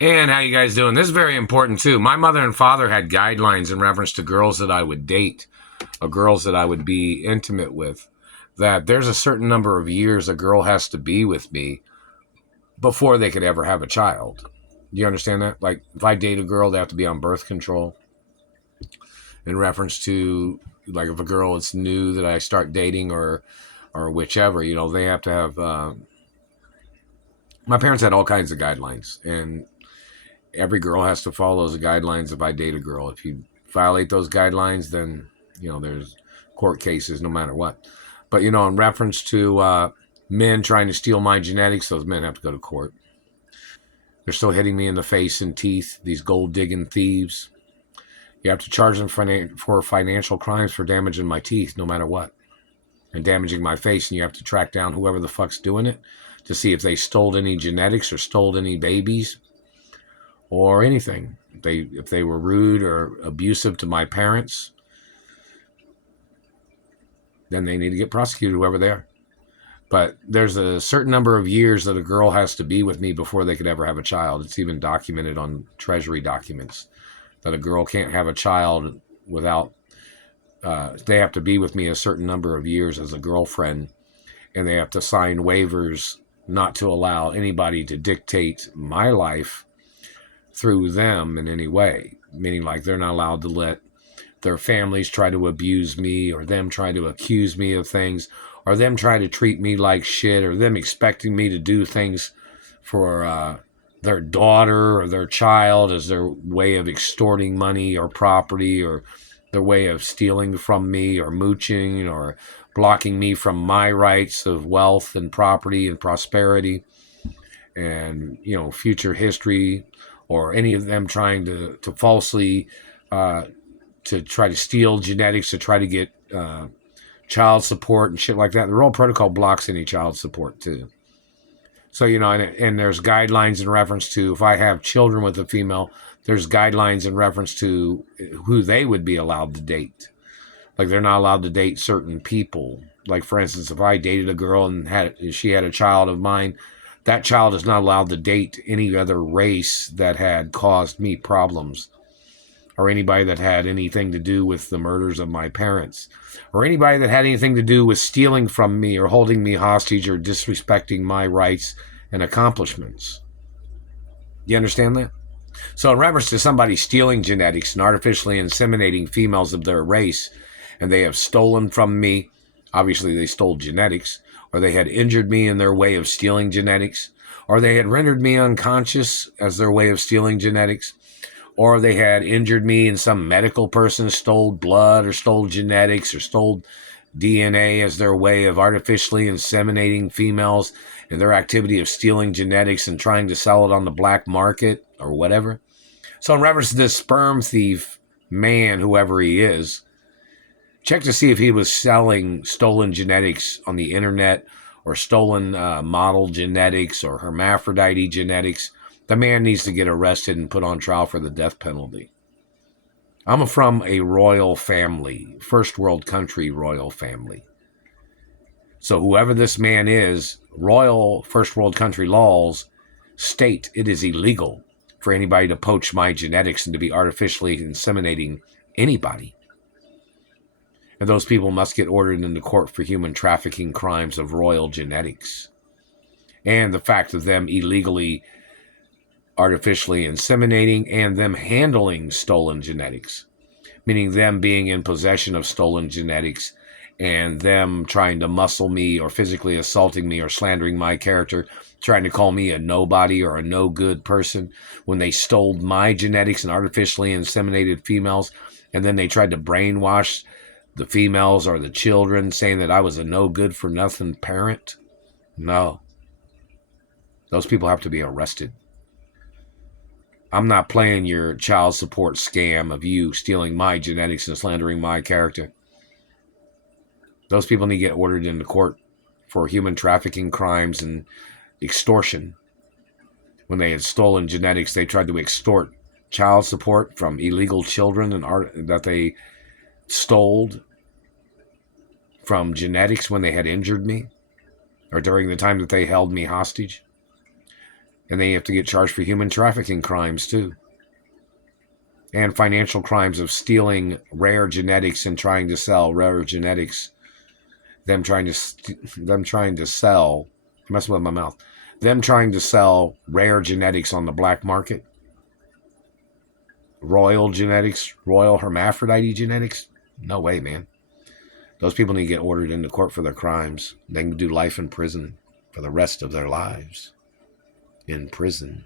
And how you guys doing? This is very important too. My mother and father had guidelines in reference to girls that I would date or girls that I would be intimate with. That there's a certain number of years a girl has to be with me before they could ever have a child. Do you understand that? Like if I date a girl, they have to be on birth control. In reference to like if a girl is new that I start dating or whichever, they have to have. My parents had all kinds of guidelines, and every girl has to follow those guidelines if I date a girl. If you violate those guidelines, then, there's court cases no matter what. But, in reference to men trying to steal my genetics, those men have to go to court. They're still hitting me in the face and teeth, these gold digging thieves. You have to charge them for financial crimes for damaging my teeth no matter what and damaging my face. And you have to track down whoever the fuck's doing it to see if they stole any genetics or stole any babies or anything. If they were rude or abusive to my parents, then they need to get prosecuted, whoever they are. But there's a certain number of years that a girl has to be with me before they could ever have a child. It's even documented on treasury documents that a girl can't have a child without, they have to be with me a certain number of years as a girlfriend, and they have to sign waivers not to allow anybody to dictate my life through them in any way, meaning like they're not allowed to let their families try to abuse me or them try to accuse me of things or them try to treat me like shit or them expecting me to do things for their daughter or their child as their way of extorting money or property or their way of stealing from me or mooching or blocking me from my rights of wealth and property and prosperity and, future history, or any of them trying to falsely to try to steal genetics to try to get child support and shit like that. The Royal Protocol blocks any child support too. So, and there's guidelines in reference to if I have children with a female, there's guidelines in reference to who they would be allowed to date. Like they're not allowed to date certain people. Like for instance, if I dated a girl and she had a child of mine, that child is not allowed to date any other race that had caused me problems or anybody that had anything to do with the murders of my parents or anybody that had anything to do with stealing from me or holding me hostage or disrespecting my rights and accomplishments. You understand that? So in reference to somebody stealing genetics and artificially inseminating females of their race, and they have stolen from me, obviously they stole genetics, or they had injured me in their way of stealing genetics, or they had rendered me unconscious as their way of stealing genetics, or they had injured me and some medical person stole blood or stole genetics or stole DNA as their way of artificially inseminating females in their activity of stealing genetics and trying to sell it on the black market or whatever. So in reference to this sperm thief man, whoever he is, check to see if he was selling stolen genetics on the internet or stolen model genetics or hermaphrodite genetics. The man needs to get arrested and put on trial for the death penalty. I'm from a royal family, first world country royal family. So whoever this man is, royal first world country laws state it is illegal for anybody to poach my genetics and to be artificially inseminating anybody. And those people must get ordered into court for human trafficking crimes of royal genetics. And the fact of them illegally artificially inseminating and them handling stolen genetics, meaning them being in possession of stolen genetics and them trying to muscle me or physically assaulting me or slandering my character, trying to call me a nobody or a no good person when they stole my genetics and artificially inseminated females, and then they tried to brainwash the females or the children saying that I was a no good for nothing parent. No. Those people have to be arrested. I'm not playing your child support scam of you stealing my genetics and slandering my character. Those people need to get ordered into court for human trafficking crimes and extortion. When they had stolen genetics, they tried to extort child support from illegal children and that they stole from genetics when they had injured me or during the time that they held me hostage. And they have to get charged for human trafficking crimes too. And financial crimes of stealing rare genetics and trying to sell rare genetics. Them trying to sell, I'm messing with my mouth. Them trying to sell rare genetics on the black market. Royal genetics, royal hermaphrodite genetics. No way, man. Those people need to get ordered into court for their crimes. They can do life in prison for the rest of their lives. In prison.